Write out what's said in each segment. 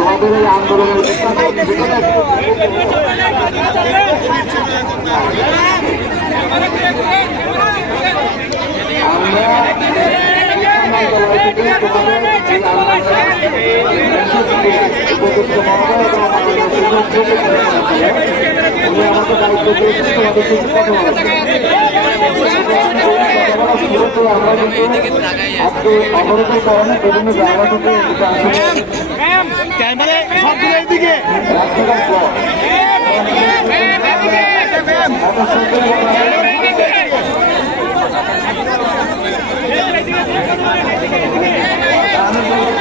আমাদের এই আন্দোলনের আমাকে দায়িত্ব দিয়েছি তোমাদের সাথে কথা বলা ক্যামেরা সবগুলো এইদিকে আমি অত্যন্ত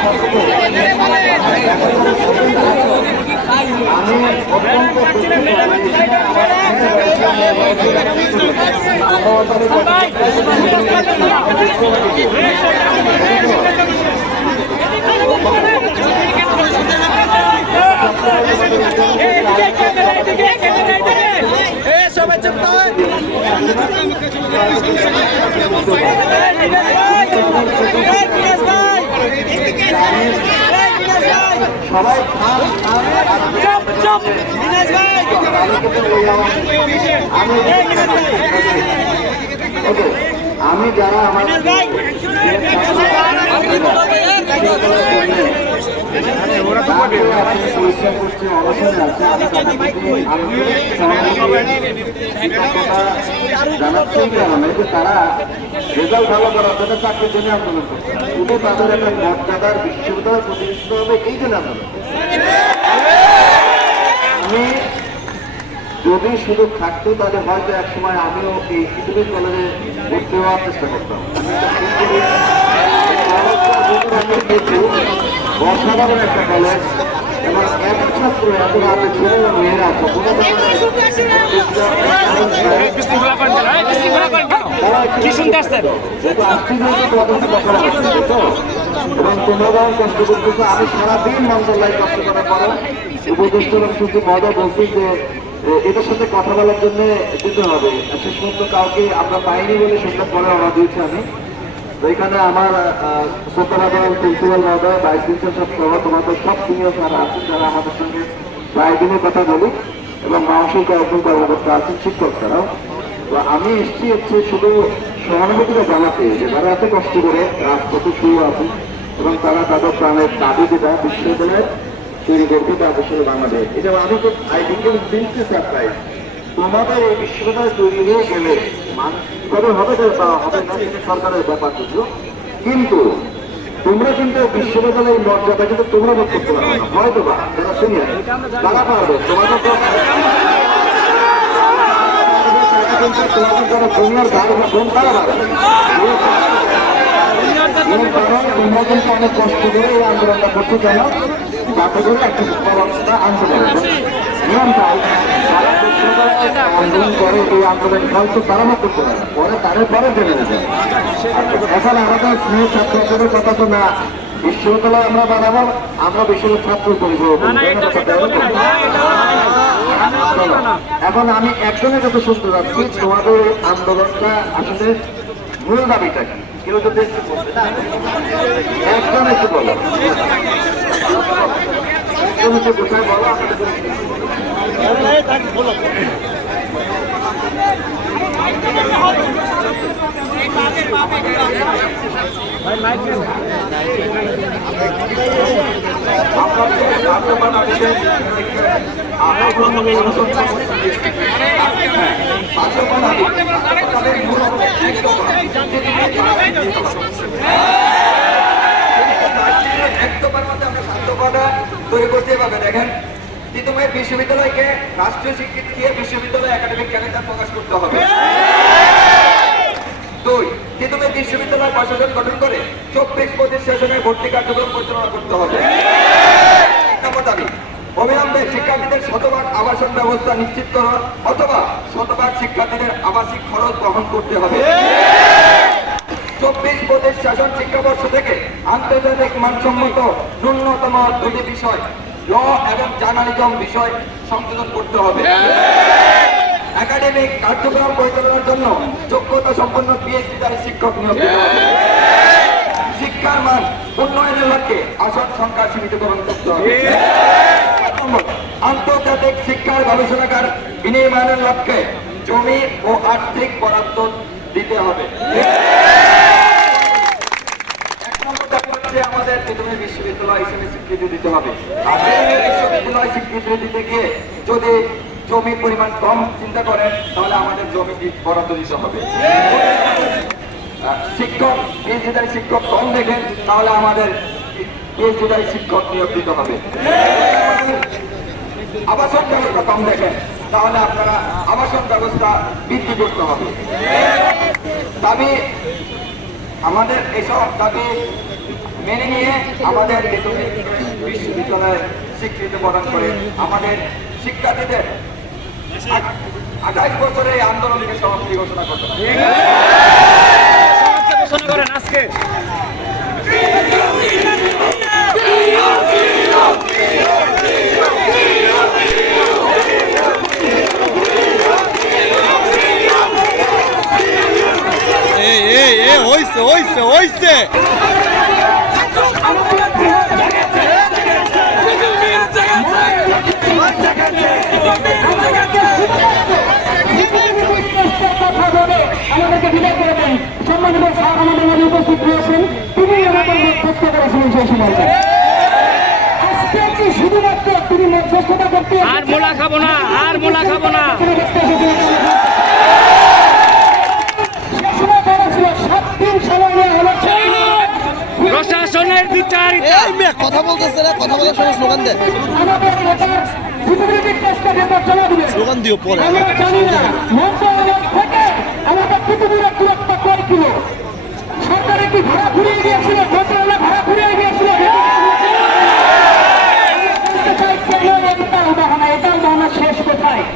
সবাই খান আমি যারা আমার পরিষ্কার করছে অবসরে আছে আমি তাদের প্রতি আন্তরিক সহানুভূতি জানাচ্ছি কারণে যে তারা রেজাল্ট ভালো করার জন্য চাকরির জন্য আন্দোলন করছে শুধু তাদের একটা মর্যাদার বিশ্ববিদ্যালয় প্রতিষ্ঠিত হবে এই জন্য আন্দোলন যদি শুধু থাকতো তাহলে হয়তো এক সময় আমিও এই ইতিবিদ কলেজে ভর্তি হওয়ার চেষ্টা করতাম অসাধারণ একটা কলেজ এবং এক ছাত্র এত রাতে ছেলে মেয়েরা কি শুনতে আসছেন? এবং তোমরা যখন কষ্ট করতেছো আমি সারাদিন মন্ত্রণালয় কষ্ট করার পরে উপদেষ্টা এবং শুধু মজা বলছি যে এটার সাথে কথা বলার জন্য দিতে হবে শেষ পর্যন্ত কাউকে আমরা পাইনি বলে সেটা পরে অর্ডার দিয়েছি আমি এখানে আমার বাদল প্রিন্সিপাল সব সহ তোমাদের সব সিনিয়র যারা আছেন যারা আমাদের সঙ্গে প্রায় দিনের কথা বলি এবং মানসিক কয়েকজন কর্মকর্তা আছেন শিক্ষক ছাড়াও তো আমি এসছি হচ্ছে শুধু সহানুভূতিটা জানাতে, যে তারা এত কষ্ট করে রাজপথে শুরু আছে এবং তারা তাদের প্রাণের দাবি যেটা বিশ্ববিদ্যালয়ের তৈরি করতে তাদের সঙ্গে বাংলাদেশ। এটা আমি তো আই বিকেল দিনতে সারপ্রাইজ তোমাদের এই বিশ্ববিদ্যালয় তৈরি হয়ে গেলে মানুষ হবে তা হবে না সরকারের ব্যাপার কিছু কিন্তু তোমরা কিন্তু বিশ্ববিদ্যালয়ের মর্যাদা কিন্তু তোমরা বোধ করতে পারবে না। হয়তো বা যারা সিনিয়র তারা পারবে। তোমাদের কিন্তু তোমাদের যারা জুনিয়র ভাই বোন তারা পারবে এবং কারণ তোমরা কিন্তু অনেক কষ্ট করে এই আন্দোলনটা করে একটা ব্যবস্থা আনতে পারে নিয়মটাই যারা বিশ্ববিদ্যালয়ে আন্দোলন করে এই আন্দোলন ফল তারা না করতে পারে পরে তাদের পরে জেনে নেবে এখন আমাদের স্নেহ ছাত্রদের কথা তো না। বিশ্ববিদ্যালয় আমরা বানাবো আমরা বিশ্ববিদ্যালয় ছাত্র এখন আমি একজনের কাছে শুনতে যাচ্ছি, তোমাদের আন্দোলনটা আসলে মূল দাবিটা কি? কেউ যদি একজন একটু বলো। একজন কোথায় বলো। তৈরি করতে দেখেন তিতুমের বিশ্ববিদ্যালয়কে রাষ্ট্রীয় স্বীকৃতি দিয়ে বিশ্ববিদ্যালয় একাডেমিক ক্যালেন্ডার প্রকাশ করতে হবে দুই তিতুমের বিশ্ববিদ্যালয় প্রশাসন গঠন করে চব্বিশ পঁচিশ সেশনে ভর্তি কার্যক্রম পরিচালনা করতে হবে? অবিলম্বে শিক্ষার্থীদের শতভাগ আবাসন ব্যবস্থা নিশ্চিত করা অথবা শতভাগ শিক্ষার্থীদের আবাসিক খরচ বহন করতে হবে। চব্বিশ পঁচিশ শাসন শিক্ষাবর্ষ থেকে আন্তর্জাতিক মানসম্মত ন্যূনতম দুটি বিষয়, ল এবং জার্নালিজম বিষয় সংশোধন করতে হবে। একাডেমিক কার্যক্রম পরিচালনার জন্য যোগ্যতা সম্পন্ন পিএইচডি শিক্ষক নিয়োগ শিক্ষার মান উন্নয়নের লক্ষ্যে আসন সংখ্যা সীমিতকরণ করতে হবে আন্তর্জাতিক শিক্ষার গবেষণাগার বিনির্মাণের লক্ষ্যে জমি ও আর্থিক বরাদ্দ দিতে হবে। আমাদের প্রথমে বিশ্ববিদ্যালয় হিসেবে স্বীকৃতি দিতে হবে। আর বিশ্ববিদ্যালয় স্বীকৃতি দিতে গিয়ে যদি জমির পরিমাণ কম চিন্তা করেন, তাহলে আমাদের জমি বরাদ্দ দিতে হবে। শিক্ষক পিএইচডিদারি শিক্ষক কম দেখেন, তাহলে আমাদের পিএইচডিদারি শিক্ষক নিয়োগ দিতে হবে। আবাসন ব্যবস্থা কম দেখেন, তাহলে আপনারা আবাসন ব্যবস্থা বৃদ্ধি করতে হবে। দাবি, আমাদের এসব দাবি মেনে নিয়ে আমাদের বিশ্ববিদ্যালয়ের স্বীকৃতি প্রদান করে আমাদের শিক্ষার্থীদের আঠাশ বছরের এই আন্দোলনকে সমাপ্তি ঘোষণা করতে ঘোষণা করেন আজকে। এই এই এই হইছে হইছে হইছে আমাদেরকে বিদায় করে দেন সম্মানিত স্যার আমাদের মাঝে উপস্থিত রয়েছেন তিনি আমাদের মধ্যস্থ আজকে কি শুধুমাত্র তিনি মধ্যস্থতা করতে আর মোলা খাব না আর মোলা খাব না। সে সময় বলা ছিল সাত দিন সময় প্রশাসনের বিচার কথা বলতেছে না কথা বলার সময় স্লোগান রেকর্ড স্লোগান দিও পরে। আমরা জানি না মন্ত্রণালয় থেকে আমাদের পৃথিবীর দূরত্ব কয় কিলো। সরকারে কি ভাড়া ঘুরিয়ে গিয়েছিল মন্ত্রণালয় ভাড়া ঘুরিয়ে গিয়েছিল জানতে চাই কেন এই তাল বাহানা এই তাল বাহানা শেষ কোথায় আজকে এই তাল বাহানা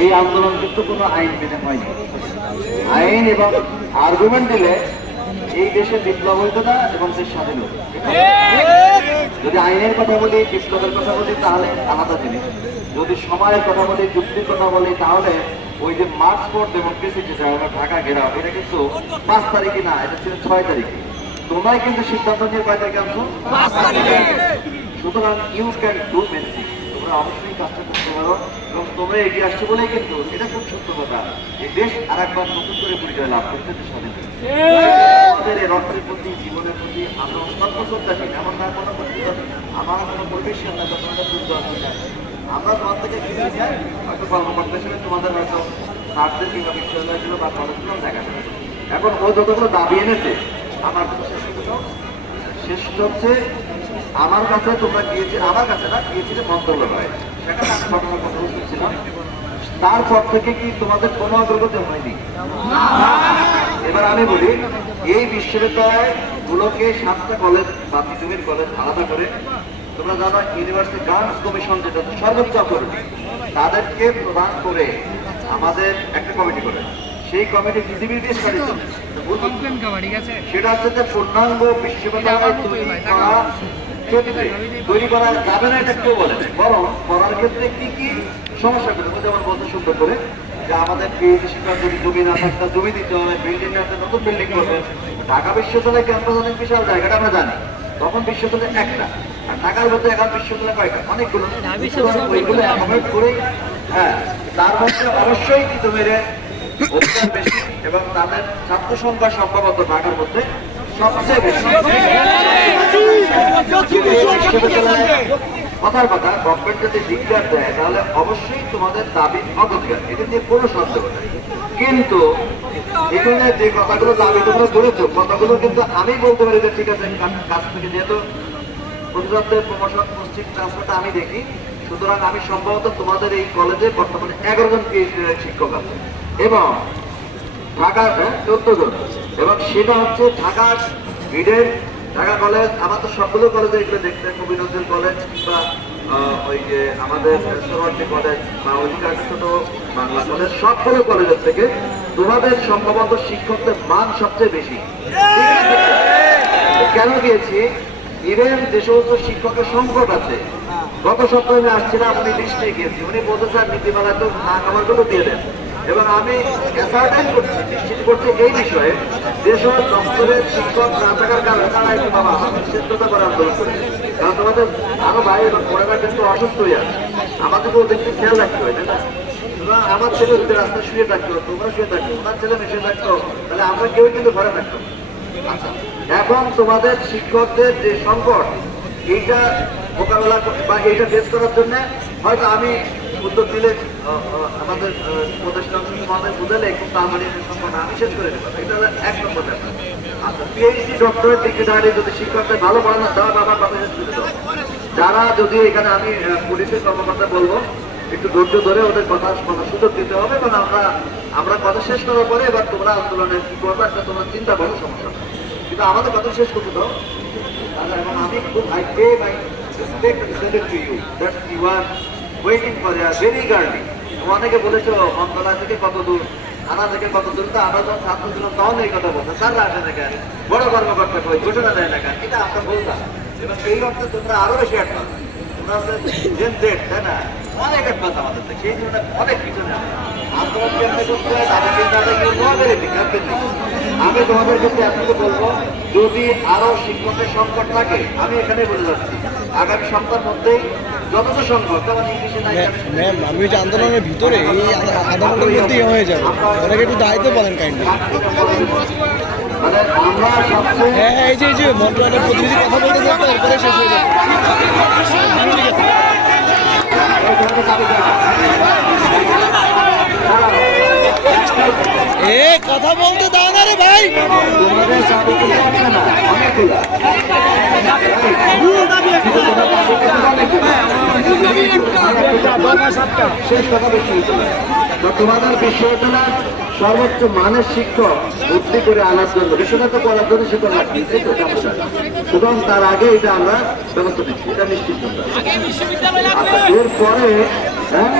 এই আন্দোলন কিন্তু কোনো আইন মেনে হয়নি। আইন এবং আর্গুমেন্ট দিলে এই দেশে বিপ্লব হইতো না এবং দেশ স্বাধীন হতো। যদি আইনের কথা বলি বিপ্লবের কথা বলি তাহলে আলাদা জিনিস। যদি সময়ের কথা বলি যুক্তির কথা বলি তাহলে ওই যে মার্চ ফোর ডেমোক্রেসি যেটা আমরা ঢাকা ঘেরাও এটা কিন্তু পাঁচ তারিখে না এটা ছিল ছয় তারিখে। তোমরাই কিন্তু সিদ্ধান্ত নিয়ে কয় তারিখে আনছো সুতরাং ইউ ক্যান ডু মেনি তোমরা অবশ্যই কাজটা করতে পারো। তোমরা এগিয়ে আসছো বলেই কিন্তু এটা খুব সত্য কথা। এই দেশ আর একবার নতুন করে পরিচয় লাভ করতে স্বাধীন আমাদের এই রক্তের প্রতি, জীবনের প্রতি আমরা অত্যন্ত শ্রদ্ধাশীল। এমন না, কোনো আমার কোনো প্রফেশন না। তোমাদের আমরা তোমার থেকে কিছু চাই, হয়তো কর্মকর্তা হিসেবে তোমাদের হয়তো স্যারদের কিংবা বিশ্ববিদ্যালয়গুলো বা কলেজগুলো দেখা এখন ও যতগুলো দাবি এনেছে, আমার শেষ হচ্ছে। আমার কাছে তোমরা গিয়েছে আমার কাছে না, গিয়েছিলে মন্ত্রণালয়ে সেখানে তারপর থেকে কি তোমাদের কোনো অগ্রগতি হয়নি? এবার আমি বলি এই বিশ্ববিদ্যালয় গুলোকে সাতটা কলেজ বা পৃথিবীর কলেজ আলাদা করে। তোমরা জানো ইউনিভার্সিটি গার্লস কমিশন যেটা সর্বোচ্চ অথরিটি তাদেরকে প্রদান করে আমাদের একটা কমিটি করে। সেই কমিটি ফিজিবিলিটি স্টাডি সেটা হচ্ছে যে পূর্ণাঙ্গ বিশ্ববিদ্যালয় তৈরি করা করা করে ঢাকা বিশ্ববিদ্যালয় ক্যাম্পাস অনেক বিশাল জায়গাটা আমরা জানি তখন বিশ্ববিদ্যালয় একটা আর ঢাকার মধ্যে এখন বিশ্ববিদ্যালয় কয়টা অনেকগুলো করেই হ্যাঁ তার মধ্যে অবশ্যই বেশি এবং তাদের ছাত্র সংখ্যা সম্ভবত ঢাকার মধ্যে কথার কথা গভর্নমেন্ট যদি ডিক্লেয়ার দেয় তাহলে অবশ্যই তোমাদের দাবি অগতিকার এটা নিয়ে কোনো সন্দেহ নেই কিন্তু এখানে যে কথাগুলো দাবি তোমরা করেছ, কথাগুলো কিন্তু আমি বলতে পারি যে ঠিক আছে কাজ থেকে যেহেতু প্রতিবাদের প্রমোশন পোস্টিং ট্রান্সফারটা আমি দেখি, সুতরাং আমি সম্ভবত তোমাদের এই কলেজে বর্তমানে এগারো জন পিএইচডি শিক্ষক আছে। এবং ঢাকা চোদ্দ জন এবং সেটা হচ্ছে ঢাকা মিডের ঢাকা কলেজ, আমার তো সবগুলো কলেজে এগুলো দেখতে কবি নজরুল কলেজ কিংবা ওই যে আমাদের সরওয়ার্দী কলেজ বা অধিকার ছোট বাংলা কলেজ সবগুলো কলেজের থেকে তোমাদের সম্ভবত শিক্ষকদের মান সবচেয়ে বেশি। কেন গিয়েছি ইভেন যে সমস্ত শিক্ষকের সংকট আছে, গত সপ্তাহে আসছিলাম উনি লিস্টে গিয়েছি। উনি বলতে চান, নীতিমালা তো না খাবারগুলো দিয়ে দেন। এবং আমি নিশ্চিত করছি এই বিষয়ে যে সমস্ত দপ্তরের শিক্ষক না থাকার কারণে তারা একটু বাবা সিদ্ধতা করে আন্দোলন করে কারণ তোমাদের আরও বাইরে এবং পড়াটা কিন্তু অসুস্থ হয়ে আছে আমাদেরকেও দেখতে খেয়াল রাখতে হয় না? আমার ছেলে যদি রাস্তায় শুয়ে থাকতো তোমরা শুয়ে থাকতো ওনার ছেলে মেয়ে শুয়ে থাকতো তাহলে আমরা কেউ কিন্তু ঘরে থাকতো আচ্ছা, এখন তোমাদের শিক্ষকদের যে সংকট এইটা মোকাবেলা বা এইটা ফেস করার জন্য হয়তো আমি উদ্যোগ দিলে আমাদের উপদেষ্টা মহাদের বুঝালে একটু এই আমি শেষ করে দেবো। এটা এক নম্বর ব্যাপার। আচ্ছা পিএইচডি ডক্টরেট ডিগ্রি দাঁড়িয়ে যদি শিক্ষকদের ভালো পড়ানো কথা শেষ করে দেবো যারা যদি এখানে আমি পুলিশের কর্মকর্তা বলব, একটু ধৈর্য ধরে ওদের কথা শোনার সুযোগ দিতে হবে এবং আমরা আমরা কথা শেষ করার পরে এবার তোমরা আন্দোলনের কি করবে একটা তোমরা চিন্তা করো, সমস্যা কিন্তু আমাদের কথা শেষ করতে দাও। এবং আমি খুব I pay my respect to you that you are waiting করে আর ভেরি গার্লি অনেকে বলেছ মন্ত্রণা থেকে কত দূর? থানা থেকে কত দূর? তো আমরা যখন ছাত্র ছিলাম তখন এই কথা বলতো স্যাররা আসে না কেন? বড় কর্মকর্তা কই? ঘোষণা দেয় না কেন? এটা আমরা বলতাম। এবং সেই অর্থে তোমরা আরও বেশি অ্যাডভান্স। তোমরা হচ্ছে জেন জেড তাই না? অনেক অ্যাডভান্স আমাদের থেকে সেই জন্য অনেক পিছনে আন্দোলন করতে হয় তাদের বিজ্ঞাপন নেই আমি তোমাদের কাছে এতটুকু বলব যদি আরও শিক্ষকের সংকট থাকে আমি এখানে বলে যাচ্ছি আগামী সপ্তাহের মধ্যেই ইংলিশে নাই ম্যাম আমি ওই যে আন্দোলনের ভিতরে এই মধ্যেই হয়ে যাবে ওনাকে একটু দায়িত্ব বলেন কাইন্ডলি মানে হ্যাঁ হ্যাঁ এই যে এই যে মন্ত্রণালয়ের প্রতিনিধি কথা বলতে শেষ হয়ে যাবে এ কথা বলতে দাও না রে ভাই। তোমাদের বিশ্ববিদ্যালয় সর্বোচ্চ মানের শিক্ষক ভর্তি করে আনার জন্য বিশ্বনাথ করার জন্য শিক্ষক লাগবে সুতরাং তার আগে এটা আমরা ব্যবস্থা নিচ্ছি এটা নিশ্চিত। আচ্ছা এরপরে হ্যাঁ?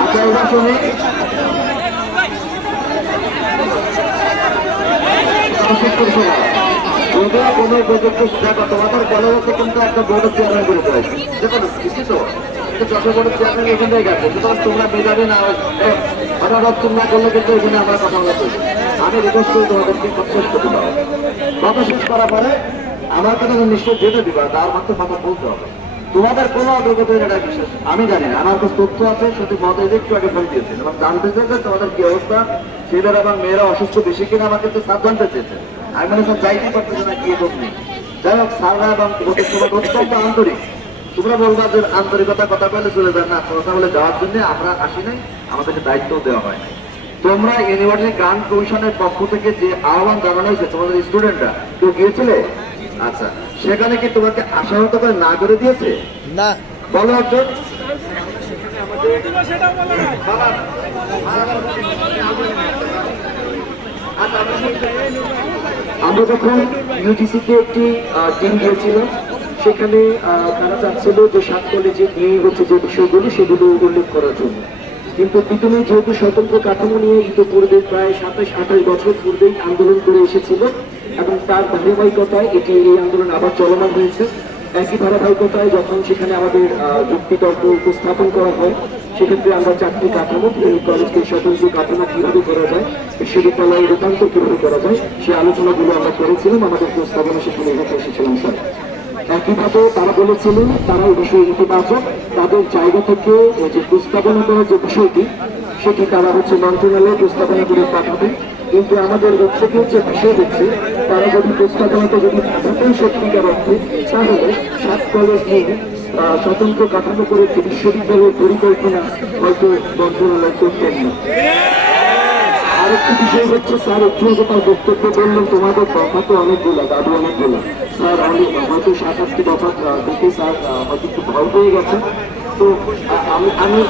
আচ্ছা কোনো উপযুক্ত দেখো তোমাদের কলেজে কিন্তু একটা বোর্ডের চেয়ারম্যান করে দেয় দেখো কিছু তো? এখান আমরা কথা বলা না। আমি আমার তার কথা বলতে হবে। তোমাদের কোনো অগ্রগতি বিশ্বাস। আমি জানি না, আমার কাছে তথ্য আছে সত্যি মত একটু আগে ফোন দিয়েছেন এবং জানতে চেয়েছে তোমাদের কি অবস্থা, ছেলেরা এবং মেয়েরা অসুস্থ বেশি কিনা আমাকে তো সাত জানতে চেয়েছে আমি মনে হয় যাইতে পারতেছে না কি এবং নেই। যাই হোক, স্যাররা এবং আন্তরিক। তোমরা বলবা যে আন্তরিকতা কথা বলে চলে যান না কথা বলে যাওয়ার জন্য আমরা আসি নাই আমাদেরকে দায়িত্ব দেওয়া হয় নাই। তোমরা ইউনিভার্সিটি গান কমিশনের পক্ষ থেকে যে আহ্বান জানানো হয়েছে তোমাদের স্টুডেন্টরা কেউ গিয়েছিলে? আচ্ছা সেখানে কি তোমাকে আশাহত করে না করে দিয়েছে? না। বলো অর্জুন আমরা যখন ইউজিসিতে একটি টিম গিয়েছিলাম সেখানে তারা চাচ্ছিল যে সাত কলেজে নিয়ে হচ্ছে যে বিষয়গুলো সেগুলো উল্লেখ করার জন্য। কিন্তু পিটুনি যেহেতু স্বতন্ত্র কাঠামো নিয়ে ইতিপূর্বে প্রায় সাতাশ, আঠাশ বছর পূর্বেই আন্দোলন করে এসেছিল এবং তার ধারাবাহিকতায় এটি, এই আন্দোলন আবার চলমান হয়েছে। একই ধারাবাহিকতায় যখন সেখানে আমাদের যুক্তিতর্ক উপস্থাপন করা হয়, সেক্ষেত্রে আমরা চারটি কাঠামো কলেজকে স্বতন্ত্র কাঠামো কীভাবে করা যায়, বিশ্ববিদ্যালয়ে রূপান্তর কীভাবে করা যায় সেই আলোচনাগুলো আমরা করেছিলাম। আমাদের প্রস্তাবনা সেখানে এসেছিলাম, স্যার। একইভাবে তারা বলেছিলেন, তারা এই বিষয়ে ইতিবাচক। তাদের জায়গা থেকে যে প্রস্তাবনা করার যে বিষয়টি, সেটি তারা হচ্ছে মন্ত্রণালয়ে প্রস্তাবনা করে পাঠাবে। কিন্তু আমাদের থেকে হচ্ছে বিষয় হচ্ছে, তারা যদি প্রস্তাবনাটা যদি পাঠাতেই সত্যিকার অর্থে, তাহলে সাত কলেজ নিয়ে স্বতন্ত্র কাঠামো করে একটি বিশ্ববিদ্যালয়ের পরিকল্পনা হয়তো মন্ত্রণালয় করতেন না। আরেকটি বিষয় হচ্ছে, স্যার, একটু আগে তার বক্তব্য বললেন, তোমাদের দফা তো অনেকগুলো, দাদু অনেকগুলো। স্যার হয়তো সাত আটটি আহ, দেখে স্যার হয়তো একটু ভয় পেয়ে গেছেন তো আমি আমি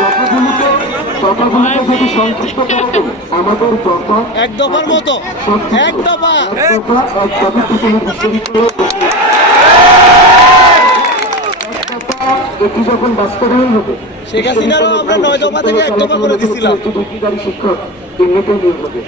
কথাগুলিকে কথাগুলিকে যদি সংক্ষিপ্ত করে আমাদের কথা এক দফার মতো এক দফা এক কথা এক কথা এটি যখন বাস্তবায়ন হবে শেখ হাসিনারও আমরা নয় দফা থেকে এক দফা করে দিছিলাম। শিক্ষক এমনিতেই নিয়োগ হবে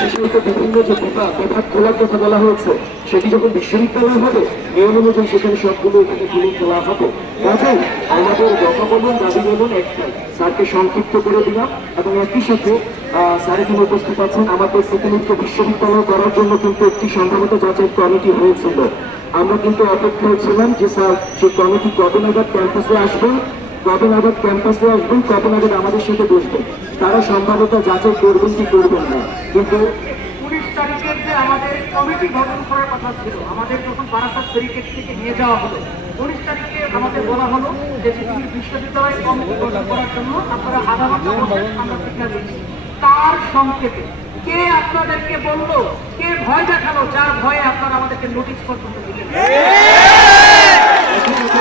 বিশেষত বিভিন্ন যে বিভাগ বিভাগ খোলার কথা বলা হয়েছে, সেটি যখন বিশ্ববিদ্যালয় হবে, নিয়ম অনুযায়ী সেখানে সবগুলো এখানে খুলে খোলা হবে। কাজেই আমাদের কথা বলুন দাবি বলুন একটাই। স্যারকে সংক্ষিপ্ত করে দিলাম এবং একই সাথে স্যার এখানে উপস্থিত আছেন আমাদের সেকেন্ডকে বিশ্ববিদ্যালয় করার জন্য কিন্তু একটি সম্ভবত যাচাই কমিটি হয়েছিল। আমরা কিন্তু অপেক্ষায় ছিলাম যে স্যার সেই কমিটি কবে নাগাদ ক্যাম্পাসে আসবেন কবে নাগাদ ক্যাম্পাসে আসবেন কবে নাগাদ আমাদের সাথে বসবেন। তারা সম্ভবত যাচাই করবেন কি করবেন না। কিন্তু আমাদের গঠন করার কথা ছিল, আমাদের যখন বারাসাত থেকে নিয়ে যাওয়া হলো, উনিশ তারিখে আমাদের বলা হলো যে বিশ্ববিদ্যালয় কমিটি গঠন করার জন্য আপনারা আদালত আমরা দিচ্ছি। তার কে আপনাদেরকে বলল, কে ভয় দেখাল, যার ভয়ে আপনারা আমাদেরকে নোটিশ পর্যন্ত দিলেন?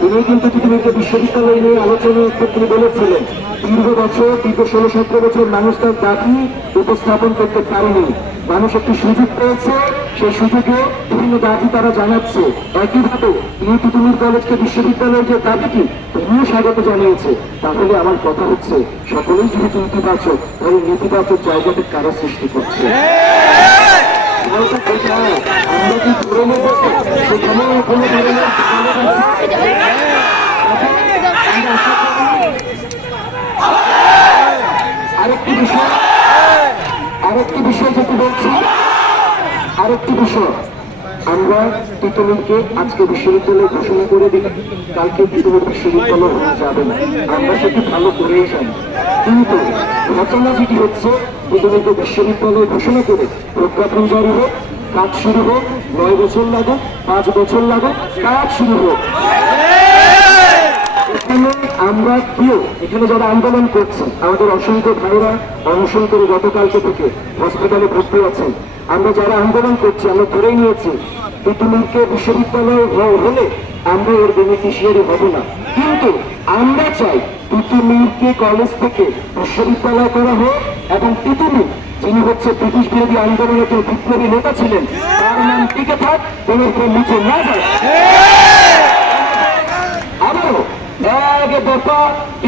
তিনি কিন্তু পৃথিবীতে বিশ্ববিদ্যালয় নিয়ে আলোচনার ক্ষেত্রে বলেছিলেন। দীর্ঘ বছর, দীর্ঘ ষোলো সতেরো বছর মানুষ তার দাবি উপস্থাপন করতে পারেনি। মানুষ একটি সুযোগ পেয়েছে, সেই সুযোগে বিভিন্ন দাবি তারা জানাচ্ছে। একইভাবে ইউটিতুমির কলেজকে বিশ্ববিদ্যালয়ের যে দাবিটি, তিনিও স্বাগত জানিয়েছে। তাহলে আমার কথা হচ্ছে, সকলেই যেহেতু ইতিবাচক, তাহলে নেতিবাচক জায়গাতে কারা সৃষ্টি করছে? আমরা কি ধরে নেব সেখানে কোনো ধরনের আরেকটি বিষয় আরেকটি বিষয় যেটি বলছি, আরেকটি বিষয়। আমরা তিতুমিরকে আজকে বিশ্ববিদ্যালয়ে ঘোষণা করে দিই, কালকে তিতুমির বিশ্ববিদ্যালয় হয়ে যাবে। না আমরা সেটি ভালো করেই জানি। কিন্তু ঘটনা যেটি হচ্ছে তিতুমিরকে বিশ্ববিদ্যালয়ে ঘোষণা করে প্রজ্ঞাপন জারি হোক, কাজ শুরু হোক, নয় বছর লাগুক, পাঁচ বছর লাগুক, কাজ শুরু হোক। আমরা কেউ এখানে যারা আন্দোলন করছে, আমাদের অসংখ্য ভাইরা অনশন করে গতকালকে থেকে হসপিটালে ভর্তি আছেন। আমরা যারা আন্দোলন করছি, আমরা ধরেই নিয়েছি তিতুমিরকে বিশ্ববিদ্যালয় হলে আমরা এর বেনিফিশিয়ারি হব না। কিন্তু আমরা চাই তিতুমিরকে কলেজ থেকে বিশ্ববিদ্যালয় করা হোক এবং তিতুমির যিনি হচ্ছে ব্রিটিশ বিরোধী আন্দোলনের বিপ্লবী নেতা ছিলেন, তার নাম টিকে থাক, কোনো নিচে না যায়। এক দফা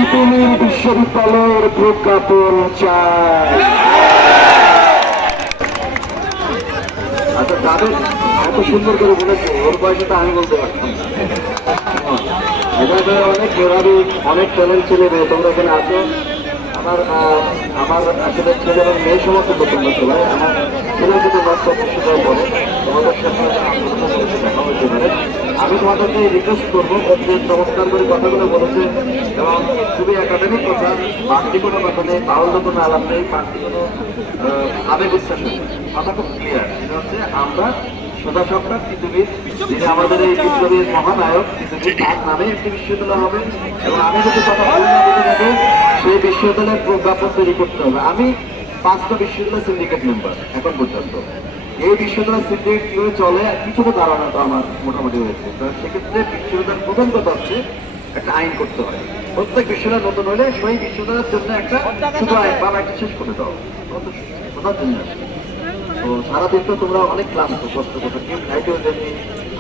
ইতুমির বিশ্ববিদ্যালয়ের প্রজ্ঞাপন চাই। আচ্ছা তাদের এত সুন্দর করে বলেছে, ওর বয়সে তো আমি বলতে পারতাম না। এটা তো অনেক মেধাবী অনেক ট্যালেন্ট ছেলে মেয়ে, তোমরা এখানে আছো। আমার আমার আসলে ছেলে এবং মেয়ে সমস্ত পছন্দ ছিল আমার ছেলে কিন্তু নষ্ট পুস্তকায় পড়ে তোমাদের সাথে দেখা হতে পারে আমি তোমাদেরকে রিকোয়েস্ট করব যে চমৎকার করে কথাগুলো বলেছে এবং খুবই একাডেমিক কথা, বাড়তি কোনো কথা নেই বাউল্য কোনো আলাপ নেই, বাড়তি কোনো আবেগ উচ্ছ্বাস নেই। কথা খুব ক্লিয়ার সেটা হচ্ছে আমরা সোজা সরকার পৃথিবীর, যিনি আমাদের এই বিপ্লবীর মহানায়ক, পৃথিবীর তার নামে একটি বিশ্ববিদ্যালয় হবে এবং আমি যদি কথা সেই বিশ্ববিদ্যালয়ের প্রজ্ঞাপন তৈরি করতে হবে। আমি পাঁচটা বিশ্ববিদ্যালয় সিন্ডিকেট মেম্বার এখন পর্যন্ত। এই বিশ্ববিদ্যালয় সিন্ডিকেট কীভাবে চলে কিছুটা ধারণা তো আমার মোটামুটি হয়েছে। তো সেক্ষেত্রে বিশ্ববিদ্যালয়ের প্রথম কথা হচ্ছে একটা আইন করতে হয়। প্রত্যেক বিশ্ববিদ্যালয় নতুন হলে সেই বিশ্ববিদ্যালয়ের জন্য একটা ছোট আইন বা একটা শেষ করে দাও। কোথাও জন্য। তো সারাদিন তো তোমরা অনেক ক্লাস করতে কেউ খাইতেও দেননি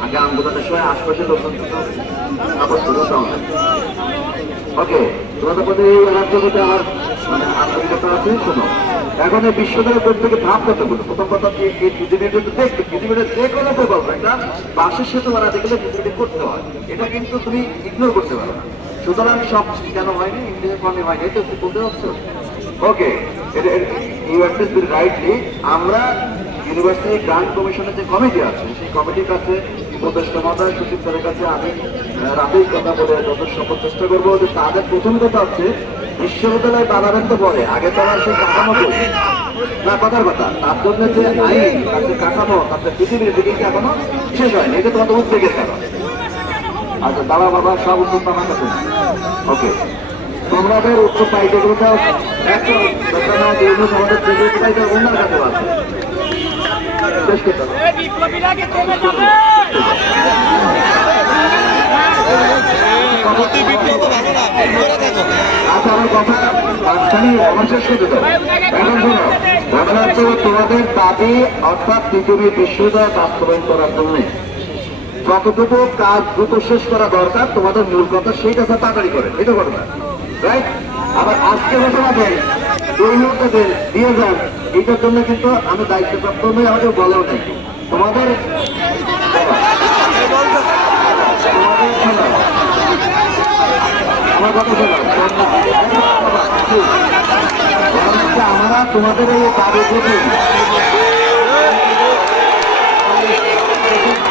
আগে আন্দোলনের সময় আশপাশে লোকজন তো কাপড় ধরেও দেওয়া হয় ওকে, তোমাদের প্রতি এই রাজ্যটাতে আমার মানে আন্তরিকতা আছে? শোনো, এখন এই বিশ্ববিদ্যালয় বোর্ড থেকে ধাপ কতগুলো প্রথম কথা হচ্ছে এই কিন্তু দেখবে পৃথিবীর যে কোনো প্রকল্প, একটা বাসের সাথে বানাতে গেলে পৃথিবীতে করতে হয়। এটা কিন্তু তুমি ইগনোর করতে পারো না। সুতরাং সব কেন হয়নি? ইংলিশে কমে হয়নি এটা তুমি বলতে পারছ ওকে ইউ অ্যান্ডারস্টুড রাইটলি আমরা ইউনিভার্সিটি গ্রান্ট কমিশনের যে কমিটি আছে, সেই কমিটির কাছে উপদেষ্টা মহোদয় সচিব স্যারের কাছে আমি রাতেই কথা বলে সম্ভব চেষ্টা করব। যে তাদের প্রথম কথা হচ্ছে, বিশ্ববিদ্যালয় বানাবেন তো বলে আগে তো আমার সেই কাঠামো না, কথার কথা, তার জন্য যে আইন, তার যে কাঠামো, তার যে পৃথিবীর দিকে এখনও শেষ হয়নি, এটা তোমাদের উদ্বেগের কারণ। আচ্ছা দাদা, বাবা, সব উত্তর আমার কাছে। ওকে। তোমাদের উত্তর পাইতে একটা ঘটনা দীর্ঘ তোমাদের কথা ঘটনা তোমাদের দাবি অর্থাৎ পৃথিবীর বিশ্ববিদ্যালয় বাস্তবায়ন করার জন্য যতটুকু কাজ দ্রুত শেষ করা দরকার, তোমাদের মূল কথা সেই কাছে তাড়াতাড়ি করে। এটা ঘটনা। রাইট আবার আজকে ঘটনাকে এই মুহূর্তে যে দিয়ে যান। এটার জন্য কিন্তু আমি দায়িত্বপ্রাপ্ত হয়ে আমাকে বলেও নাই। তোমাদের আমার কথা শোনো আমরা তোমাদের এই দাবি প্রতি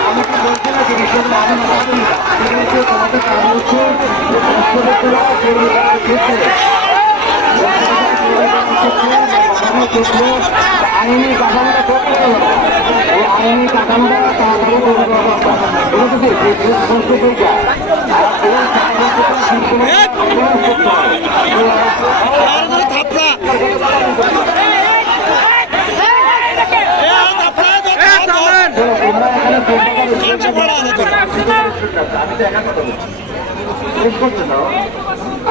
আমি তো বলছি না যে বিষয়গুলো আমি তোমাদের কাজ আইনি কাঠামোটা করতে হবে এই আইনি কাঠামোটা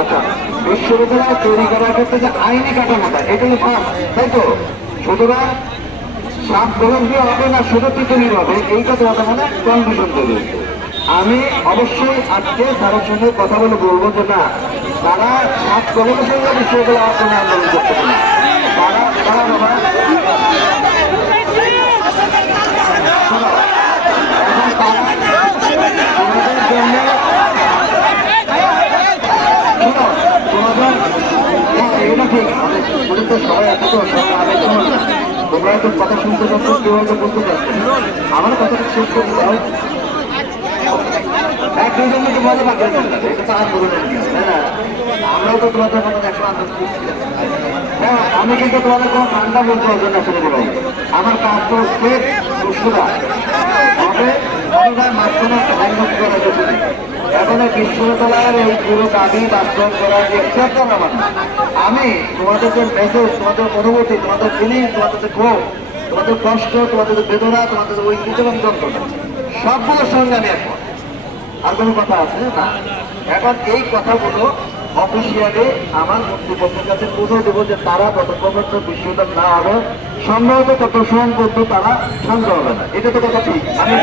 আচ্ছা বিশ্ববিদ্যালয় তৈরি করার ক্ষেত্রে যে আইনি কাঠামোটা এটাই ফার্স্ট তাই তো সুতরাং সাত গ্রহণ দিয়ে হবে না শুধু টিটনির হবে এইটা তোমাদের মনে কনফিউশন হচ্ছে। আমি অবশ্যই আজকে স্যারের সঙ্গে কথা বলে বলব যে না তারা সাত গ্রহণের সঙ্গে বিষয়গুলো আন্দোলন আন্দোলন করতে পারে তারা তারা বাবা হ্যাঁ, সবাই তো, সবাই আগে শোনো না। তোমরা একটু কথা শুনতে যাচ্ছ কেউ হয়তো বুঝতে পারছে। আমার কথাটা শেষ করতে এক দুজন তো পাচ্ছে তো তো তোমাদের আন্দোলন করছিলাম হ্যাঁ আমি কিন্তু তোমাদের কোনো ঠান্ডা বলতে হবে না শুনে ভাই আমার কাজ তো সুস্থতা তবে নেই এখন এই বিশ্ববিদ্যালয়ের এই পুরো দাবি বাস্তব করার যে চেষ্টা আমার। আমি তোমাদের যে মেসেজ তোমাদের অনুভূতি তোমাদের ফিলিং তোমাদের যে ক্ষোভ তোমাদের কষ্ট তোমাদের যে বেদনা তোমাদের যে ঐতিহ্য এবং যন্ত্রণা সবগুলোর সঙ্গে আমি একমত। আর কোনো কথা আছে? না। এখন এই কথাগুলো অফিসিয়ালি আমার কর্তৃপক্ষের কাছে পৌঁছে দেবো যে তারা পর্যন্ত বিশ্ববিদ্যালয় না হবে সম্ভবত তত সময় পর্যন্ত তারা শান্ত হবে না। এটা তো কথা ঠিক। আমি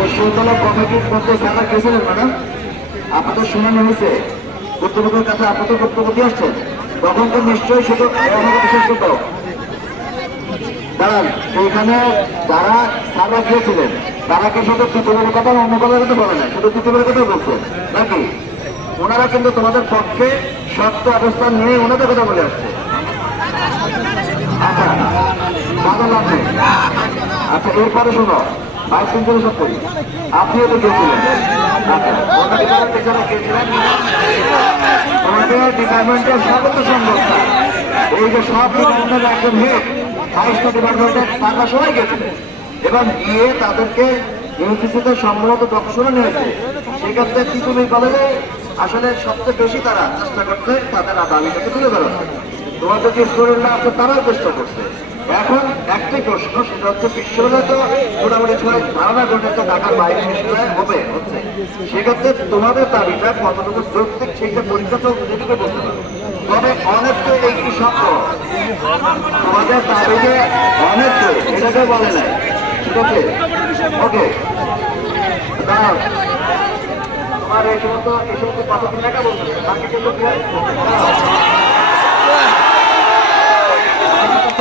বিশ্ববিদ্যালয় কমিটির মধ্যে খেলা গেছিলেন ম্যাডাম আপনাদের শোনানো হয়েছে কর্তৃপক্ষের কাছে আপনাদের বক্তব্য দিয়ে আসছেন তখন তো নিশ্চয়ই শুধু আমাকে বিশেষ করতে দাঁড়ান এইখানে যারা সারা গিয়েছিলেন তারা কি শুধু তৃতীয় কথা অন্য কথা কিন্তু বলে না শুধু তৃতীয় কথা বলছে নাকি ওনারা কিন্তু তোমাদের পক্ষে শক্ত অবস্থান নিয়ে ওনাদের কথা বলে আসছে। আচ্ছা আচ্ছা এরপরে শোনো। ভাইস প্রিন্সিপাল করি। আপনিও তো গিয়েছিলেন আচ্ছা আমাদের ডিপার্টমেন্টের স্বাগত সংস্থা এই যে সব ডিপার্টমেন্টের একজন হেড বাইশটা ডিপার্টমেন্টের তারা সবাই গেছিলেন। এবং গিয়ে তাদেরকে ইউনিভার্সিটিতে সম্ভবত গবেষণা নিয়েছে সেক্ষেত্রে তিতুমির কলেজে আসলে সবচেয়ে বেশি তারা চেষ্টা করছে তাদের দাবিটাকে তুলে ধরাচ্ছে তোমাদের যে স্টুডেন্টরা আছে তারাও চেষ্টা করছে। এখন একটাই প্রশ্ন, সেটা হচ্ছে বিশ্ববিদ্যালয় তো মোটামুটি সবাই ধারণা করতেছে ঢাকার বাইরে বিশ্ববিদ্যালয় হবে, হচ্ছে। সেক্ষেত্রে তোমাদের দাবিটা কতটুকু যৌক্তিক সেইটা পরীক্ষা তো যেটুকু বলতে পারো। তবে অনেক তো কি শব্দ তোমাদের দাবিতে অনেক তো এটাকে বলে নাই। ঠিক আছে? ওকে। দাঁড়াও। তোমার এই সমস্ত এই সমস্ত কথা তুমি একা বলতে বাকি কিন্তু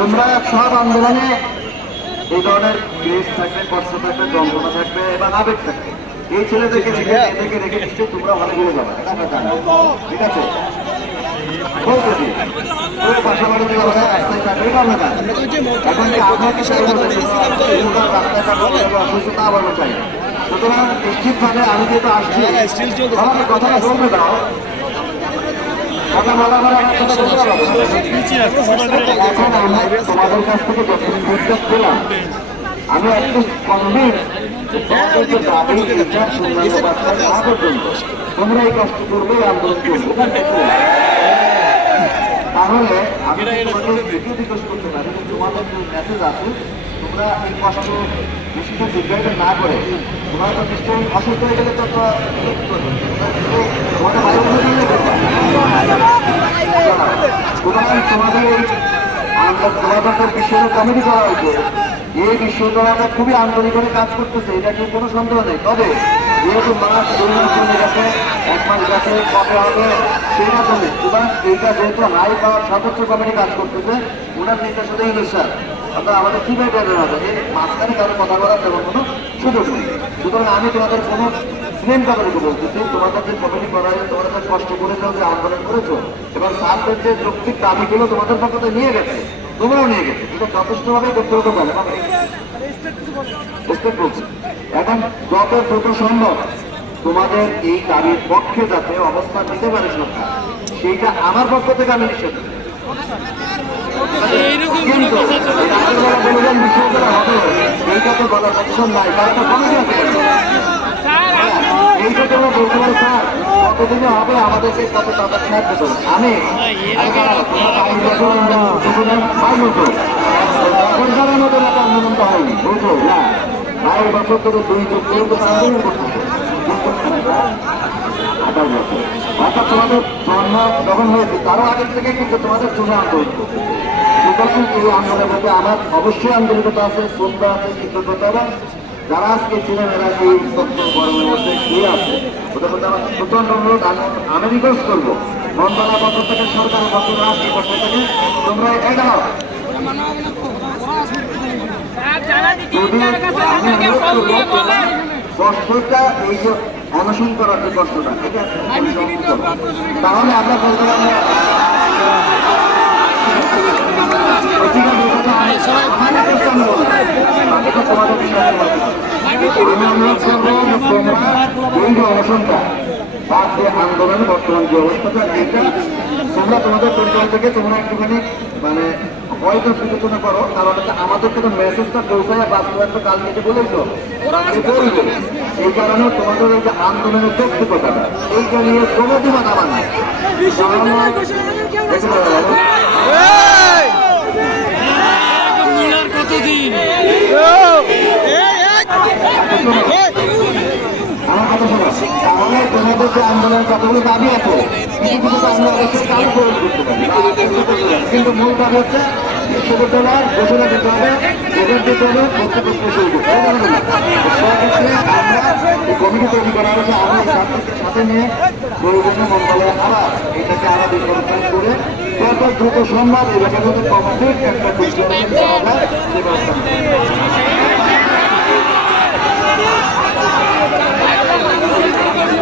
তোমরা সব আন্দোলনে এই ধরনের ক্রেজ থাকবে কষ্ট থাকবে যন্ত্রণা থাকবে এবং আবেগ থাকবে। এই ছেলেদেরকে রেখে এদেরকে রেখে নিশ্চয়ই তোমরা অনেক দূরে যাবে ঠিক আছে? বলতেছি ওরা রাস্তায় থাকবে এটা আমরা জানি। আমরা তো যে এখন কি আপনাকে সেই রাস্তায় থাকবে অসুস্থতা আবার চাই সুতরাং নিশ্চিতভাবে আমি যেহেতু আসছি হ্যাঁ, হ্যাঁ, still চলতেছে। এখন আমি তোমাদের কাছ থেকে যখন নির্দেশ পেলাম আমি একটু কনভিন্স তোমরা এই কষ্ট করবে তাহলে আমি তোমাদের ভিডিও রিকোয়েস্ট করতে মেসেজ আছে তোমরা এই কষ্ট বেশি তো দীর্ঘায়িত না করে তোমরা তো নিশ্চয়ই অসুস্থ হয়ে গেলে তো তো নিয়ে। সুতরাং তোমাদের এই আন্দোলন তোমাদের বিষয়ে কমিটি করা হয়েছে। এই বিশ্ববিদ্যালয়টা খুবই আন্তরিকভাবে কাজ করতেছে, এটা কি কোনো সন্দেহ নেই। তবে যেহেতু মাস চলে গেছে এক মাস গেছে কবে হবে সেই রকমই সুতরাং এইটা যেহেতু হাই পাওয়ার সদস্য কমিটি কাজ করতেছে, ওনার নির্দেশনা স্যার অর্থাৎ আমাদের কীভাবে বেরোনো হবে? এর মাঝখানে কারও কথা বলার তেমন কোনো সুযোগ নেই। সুতরাং আমি তোমাদের কোনো স্নেম কথাটুকু বলতেছি তোমাদের যে কমিটি করা হয়েছে তোমরা যে কষ্ট করেছ যে আন্দোলন করেছ। এবং স্যারদের যে যৌক্তিক দাবিগুলো তোমাদের পক্ষে নিয়ে গেছে, তোমরাও নিয়ে গেছে। এটা যথেষ্টভাবে হতে পারে বুঝতে পারছি এখন যত দ্রুত সম্ভব তোমাদের এই দাবির পক্ষে যাতে অবস্থান নিতে পারে সরকার, সেইটা আমার পক্ষ থেকে আমি নিষেধ করি। কিন্তু এই রাতের বেলা বিশ্ববিদ্যালয় হবে এইটা তোমরা স্যার হবে আমাদেরকে কত টাকা সাহায্য করুন আমি। এখন যারা নতুন একটা আন্দোলন তো না বাইশ বছর দুই বছর অর্থাৎ তোমাদের জন্ম যখন হয়েছে তারও আগের থেকে কিন্তু তোমাদের জন্য আন্দোলন। সুতরাং এই আন্দোলনের মধ্যে আমার অবশ্যই আন্তরিকতা আছে শ্রদ্ধা আছে কৃতজ্ঞতা এবং যারা আজকে ছিলেন এরা এই সত্য গরমের মধ্যে শুয়ে আছে। ওদের মধ্যে আমার প্রচণ্ড অনুরোধ আমি রিকোয়েস্ট করব পক্ষ থেকে সরকারের পক্ষ থেকে রাষ্ট্রের পক্ষ থেকে তোমরা এটা যদি এই যে অনশন করার যে কষ্টটা পরিশ্রম তাহলে আমরা বলতে পারব ঠিক আছে, এটা তো আমার- আমার কষ্ট আমি বলব। বাকিটা তোমাদের বিষয় আমি বলব। আমি অনুরোধ করব যে তোমরা এই যে অনশনটা বা যে বর্তমান যে অবস্থাটা এটা তোমরা তোমাদের পরিবার থেকে তোমরা একটুখানি মানে হয়তো বিবেচনা করো কারণ হচ্ছে আমাদেরকে তো মেসেজটা পৌঁছায় বাস্তবায়ন তো কাল থেকে বলেই তো এই কারণে তোমাদের এই যে আন্দোলনের দক্ষতাটা এইটা নিয়ে কোনো দিন আমার নাই কতদিন তাহলে তোমাদের যে আন্দোলনের কতগুলো দাবি আছে কিছু কিছু আমরা অবশ্যই কাজ পূরণ করতে পারি। কিন্তু মূল দাবি হচ্ছে বিশ্ববিদ্যালয় ঘোষণা দিতে হবে ভোটের দিতে হবে কর্তৃপক্ষ শুরু? সেক্ষেত্রে আমরা কমিটি তৈরি করা হয়েছে আমরা ছাত্রদের সাথে নিয়ে পরিবেশন মন্ত্রণালয়ে আবার এটাকে আবার বিপরীত করে যত দ্রুত সম্ভব এই ব্যাপারে কমিটির একটা পরিচালনা সে ব্যবস্থা